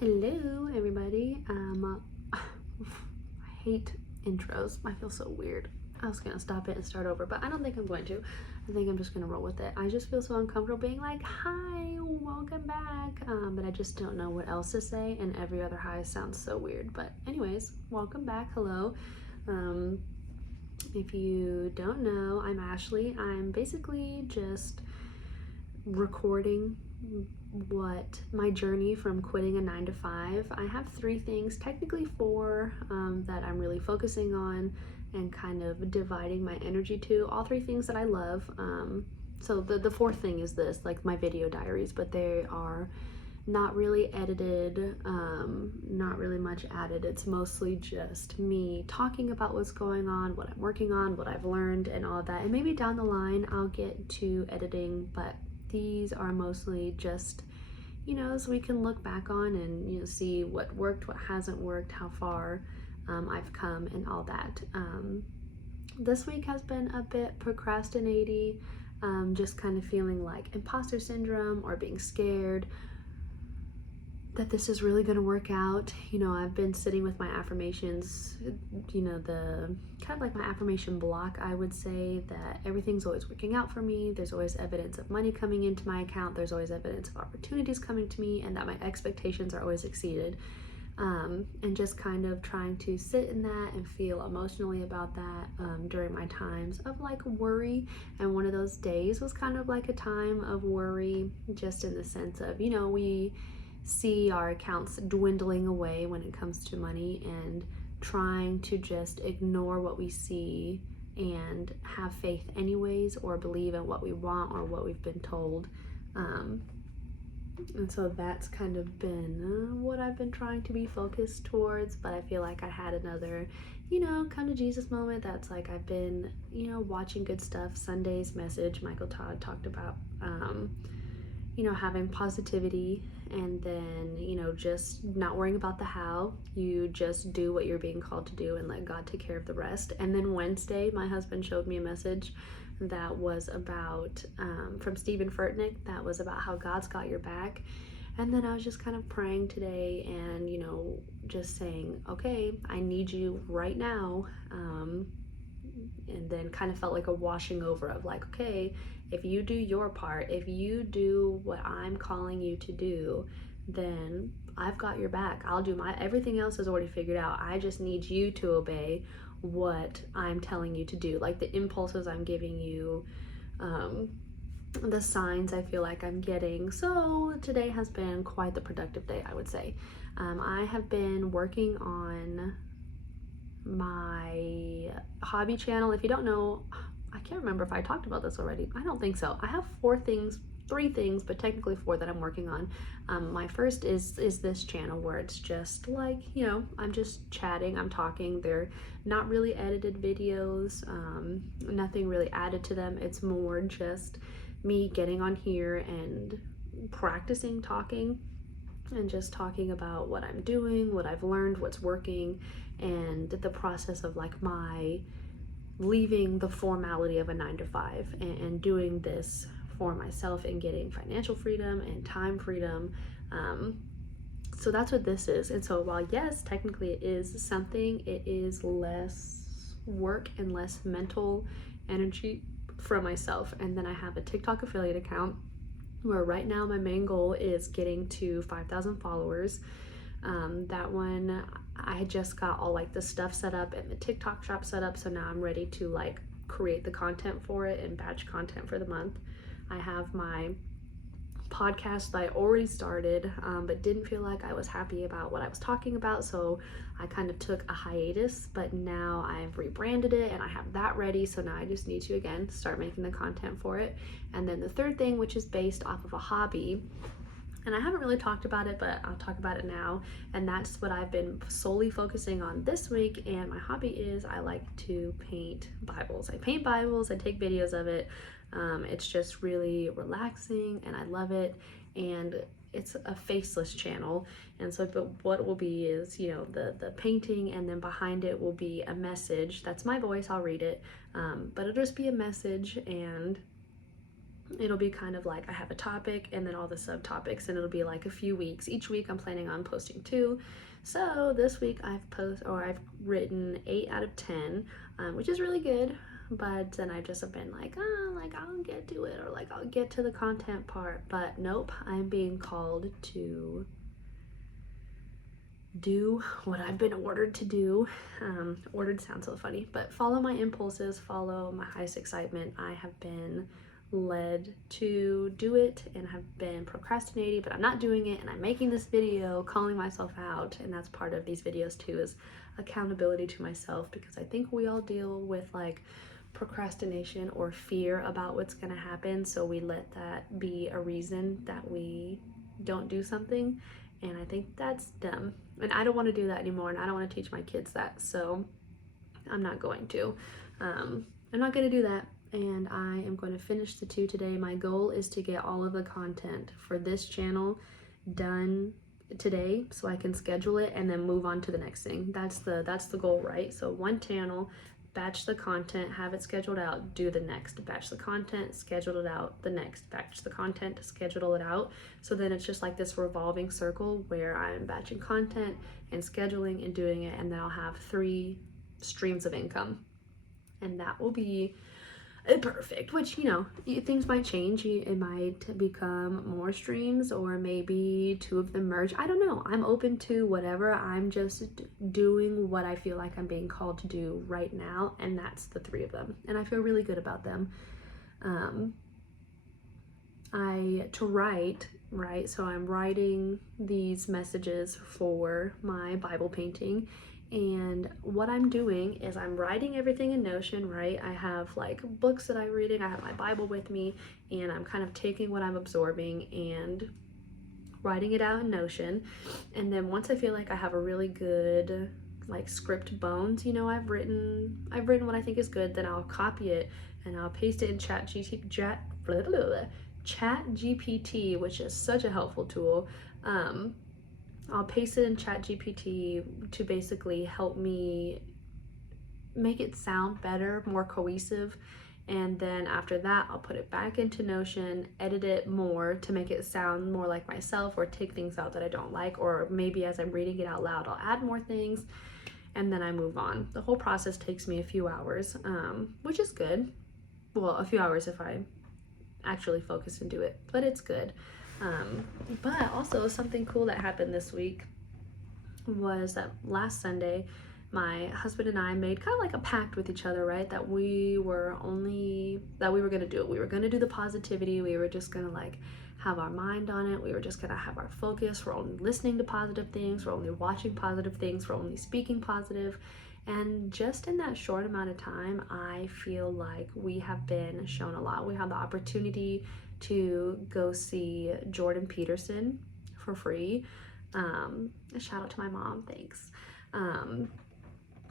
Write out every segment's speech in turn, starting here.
Hello, everybody. I hate intros. I feel so weird. I was gonna stop it and start over, but I don't think I'm going to. I think I'm just gonna roll with it. I just feel so uncomfortable being like, hi, welcome back. But I just don't know what else to say, and every other hi sounds so weird. But anyways, welcome back. Hello. If you don't know, I'm Ashley. I'm basically just recording what my journey from quitting a 9 to 5. I have 3 things, technically 4, that I'm really focusing on and kind of dividing my energy to. All 3 things that I love. So the 4th thing is this, like my video diaries, but they are not really edited, not really much added. It's mostly just me talking about what's going on, what I'm working on, what I've learned, and all of that. And maybe down the line I'll get to editing, but these are mostly just, so we can look back on and, see what worked, what hasn't worked, how far I've come, and all that. This week has been a bit procrastinating, just kind of feeling like imposter syndrome or being scared that this is really going to work out. I've been sitting with my affirmations, the kind of like my affirmation block. I would say that everything's always working out for me. There's always evidence of money coming into my account. There's always evidence of opportunities coming to me, and that my expectations are always exceeded. And just kind of trying to sit in that and feel emotionally about that during my times of like worry. And one of those days was kind of like a time of worry, just in the sense of, we see our accounts dwindling away when it comes to money, and trying to just ignore what we see and have faith anyways, or believe in what we want or what we've been told. And so that's kind of been what I've been trying to be focused towards. But I feel like I had another, come to Jesus moment. That's like I've been, watching good stuff. Sunday's message, Michael Todd talked about, having positivity, and then, just not worrying about the how. You just do what you're being called to do and let God take care of the rest. And then Wednesday, my husband showed me a message that was about, from Stephen Furtick, that was about how God's got your back. And then I was just kind of praying today and, just saying, okay, I need you right now. And then kind of felt like a washing over of like, okay, if you do your part, if you do what I'm calling you to do, then I've got your back. I'll do everything else is already figured out. I just need you to obey what I'm telling you to do, like the impulses I'm giving you, the signs I feel like I'm getting. So today has been quite the productive day, I would say. I have been working on my hobby channel. If you don't know, I can't remember if I talked about this already. I don't think so. I have 3 things, but technically 4 that I'm working on. My first is this channel where it's just like, I'm just chatting, I'm talking. They're not really edited videos, nothing really added to them. It's more just me getting on here and practicing talking, and just talking about what I'm doing, what I've learned, what's working, and the process of like my leaving the formality of a 9 to 5 and doing this for myself and getting financial freedom and time freedom. So that's what this is. And so while yes, technically it is something, it is less work and less mental energy for myself. And then I have a TikTok affiliate account where right now my main goal is getting to 5,000 followers. That one, I just got all like the stuff set up and the TikTok shop set up, so now I'm ready to like create the content for it and batch content for the month. I have my podcast that I already started, but didn't feel like I was happy about what I was talking about, so I kind of took a hiatus, but now I've rebranded it and I have that ready, so now I just need to again start making the content for it. And then the 3rd thing, which is based off of a hobby, and I haven't really talked about it, but I'll talk about it now, and that's what I've been solely focusing on this week. And my hobby is I like to paint Bibles. I paint Bibles, I take videos of it. It's just really relaxing and I love it, and it's a faceless channel. And so, but what it will be is, the painting, and then behind it will be a message. That's my voice, I'll read it, but it'll just be a message, and It'll be kind of like I have a topic and then all the subtopics, and it'll be like a few weeks. Each week I'm planning on posting 2. So this week I've written 8 out of 10, which is really good. But then I just have been like, like I'll get to it, or like I'll get to the content part. But nope, I'm being called to do what I've been ordered to do. Ordered sounds so funny, but follow my impulses, follow my highest excitement. I have been led to do it and have been procrastinating, but I'm not doing it, and I'm making this video calling myself out. And that's part of these videos too, is accountability to myself, because I think we all deal with like procrastination or fear about what's going to happen, so we let that be a reason that we don't do something, and I think that's dumb, and I don't want to do that anymore, and I don't want to teach my kids that, so I'm not going to. I'm not going to do that, and I am going to finish the 2 today. My goal is to get all of the content for this channel done today so I can schedule it and then move on to the next thing. That's the goal, right? So 1 channel, batch the content, have it scheduled out, do the next, batch the content, schedule it out, the next, batch the content, schedule it out. So then it's just like this revolving circle where I'm batching content and scheduling and doing it, and then I'll have 3 streams of income, and that will be perfect. Which, you know, things might change. It might become more streams, or maybe 2 of them merge. I don't know. I'm open to whatever. I'm just doing what I feel like I'm being called to do right now, and that's the 3 of them, and I feel really good about them. To write, right? So I'm writing these messages for my Bible painting. And what I'm doing is I'm writing everything in Notion, right? I have like books that I'm reading, I have my Bible with me, and I'm kind of taking what I'm absorbing and writing it out in Notion. And then once I feel like I have a really good like script bones, you know, I've written what I think is good, then I'll copy it and I'll paste it in Chat GPT, which is such a helpful tool. I'll paste it in Chat GPT to basically help me make it sound better, more cohesive. And then after that, I'll put it back into Notion, edit it more to make it sound more like myself, or take things out that I don't like, or maybe as I'm reading it out loud, I'll add more things, and then I move on. The whole process takes me a few hours, which is good. Well, a few hours if I actually focus and do it, but it's good. But also something cool that happened this week was that last Sunday, my husband and I made kind of like a pact with each other, right? That we were going to do it. We were going to do the positivity. We were just going to like have our mind on it. We were just going to have our focus. We're only listening to positive things. We're only watching positive things. We're only speaking positive. And just in that short amount of time, I feel like we have been shown a lot. We had the opportunity to go see Jordan Peterson for free. A shout out to my mom, thanks.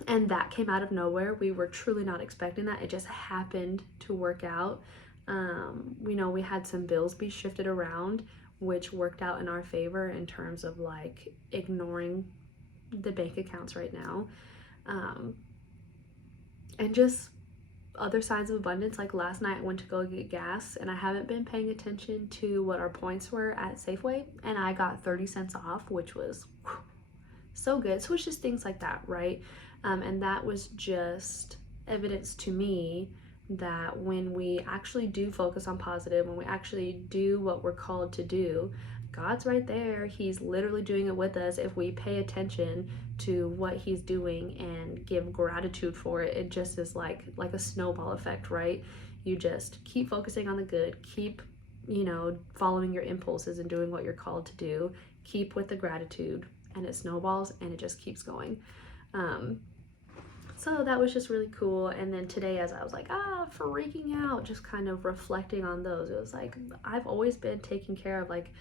And that came out of nowhere. We were truly not expecting that. It just happened to work out. You know, we had some bills be shifted around, which worked out in our favor in terms of like ignoring the bank accounts right now. And just other signs of abundance. Like last night I went to go get gas, and I haven't been paying attention to what our points were at Safeway, and I got 30 cents off, which was so good. So it's just things like that, right? And that was just evidence to me that when we actually do focus on positive, when we actually do what we're called to do, God's right there. He's literally doing it with us. If we pay attention to what he's doing and give gratitude for it, it just is like a snowball effect, right? You just keep focusing on the good, keep, you know, following your impulses and doing what you're called to do, keep with the gratitude, and it snowballs and it just keeps going. So that was just really cool. And then today, as I was like, freaking out, just kind of reflecting on those, it was like, I've always been taken care of. Like,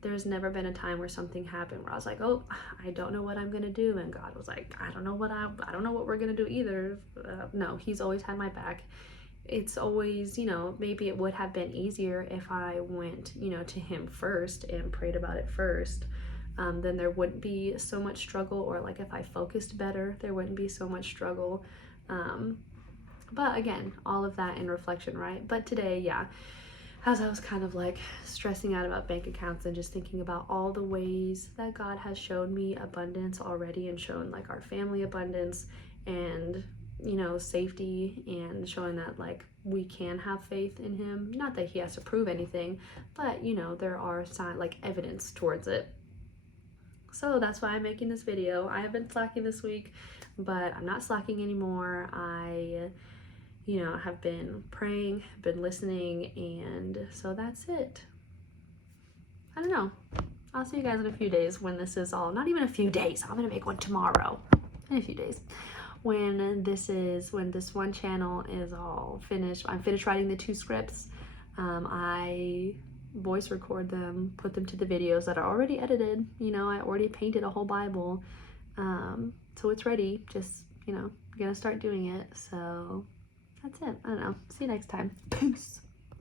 there's never been a time where something happened where I was like, oh, I don't know what I'm gonna do, and God was like, I don't know what we're gonna do either. No, he's always had my back. It's always, you know, maybe it would have been easier if I went, you know, to him first and prayed about it first. Then there wouldn't be so much struggle, or like if I focused better, there wouldn't be so much struggle. But again, all of that in reflection, right? But today, yeah, as I was kind of like stressing out about bank accounts and just thinking about all the ways that God has shown me abundance already, and shown like our family abundance, and you know, safety, and showing that like we can have faith in him. Not that he has to prove anything, but you know, there are signs, like evidence towards it. So that's why I'm making this video. I have been slacking this week, but I'm not slacking anymore. I, you know, have been praying, been listening, and so that's it. I don't know. I'll see you guys in a few days when this is all, not even a few days, I'm gonna make one tomorrow, in a few days. When this one channel is all finished, I'm finished writing the 2 scripts. I voice record them, put them to the videos that are already edited. You know, I already painted a whole Bible. So it's ready, just, you know, gonna start doing it. So that's it. I don't know. See you next time. Peace.